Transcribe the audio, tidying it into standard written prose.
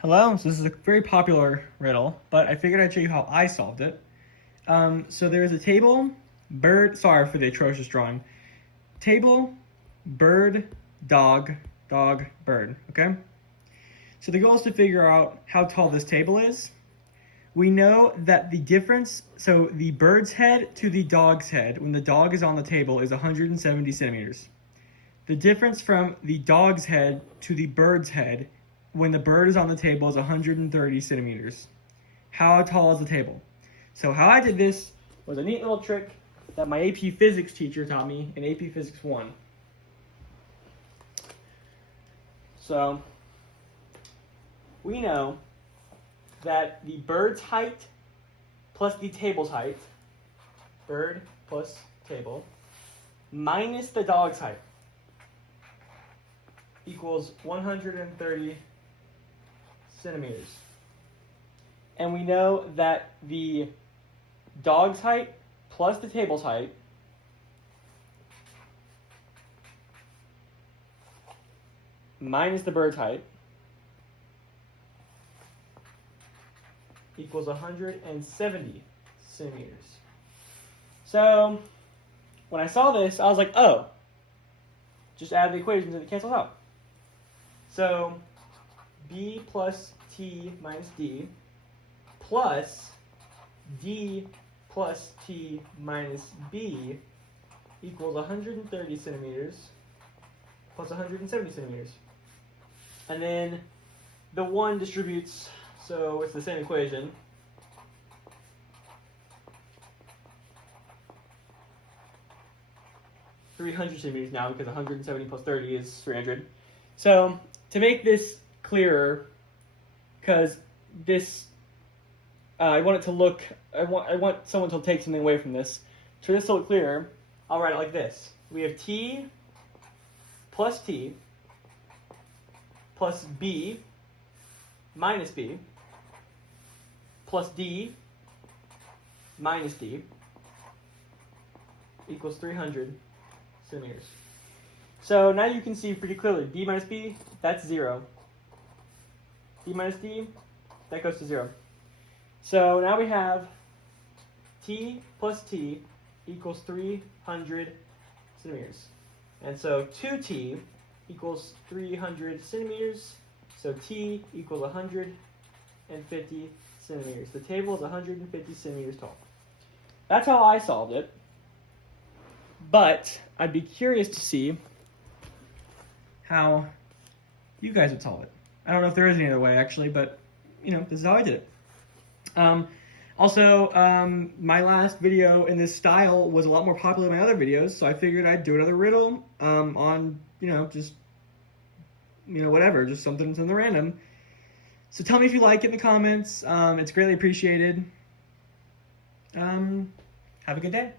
Hello, so this is a very popular riddle, but I figured I'd show you how I solved it. So there's a table, sorry for the atrocious drawing. Table, bird, dog, dog, bird, okay? So the goal is to figure out how tall this table is. We know that the difference, so the bird's head to the dog's head when the dog is on the table is 170 centimeters. The difference from the dog's head to the bird's head when the bird is on the table is 130 centimeters. How tall is the table? So how I did this was a neat little trick that my AP Physics teacher taught me in AP Physics 1. So we know that the bird's height plus the table's height, bird plus table, minus the dog's height equals 130 centimeters. And we know that the dog's height plus the table's height minus the bird's height equals 170 centimeters. So when I saw this, I was like, oh, just add the equations and it cancels out. So b plus t minus d plus d plus t minus b equals 130 centimeters plus 170 centimeters. And then the 1 distributes, so it's the same equation. (300 centimeters now because 170 plus 30 is 300. So to make this clearer, because this, I want it to look, I want someone to take something away from this. To this to look clearer, I'll write it like this. We have t plus b minus b plus d minus d equals 300 centimeters. So now you can see pretty clearly, d minus b, that's 0. d minus d, that goes to 0. So now we have t plus t equals 300 centimeters. And so 2t equals 300 centimeters. So t equals 150 centimeters. The table is 150 centimeters tall. That's how I solved it. But I'd be curious to see how you guys would solve it. I don't know if there is any other way, actually, but, this is how I did it. My last video in this style was a lot more popular than my other videos, so I figured I'd do another riddle on, whatever, just something random. So tell me if you like it in the comments. It's greatly appreciated. Have a good day.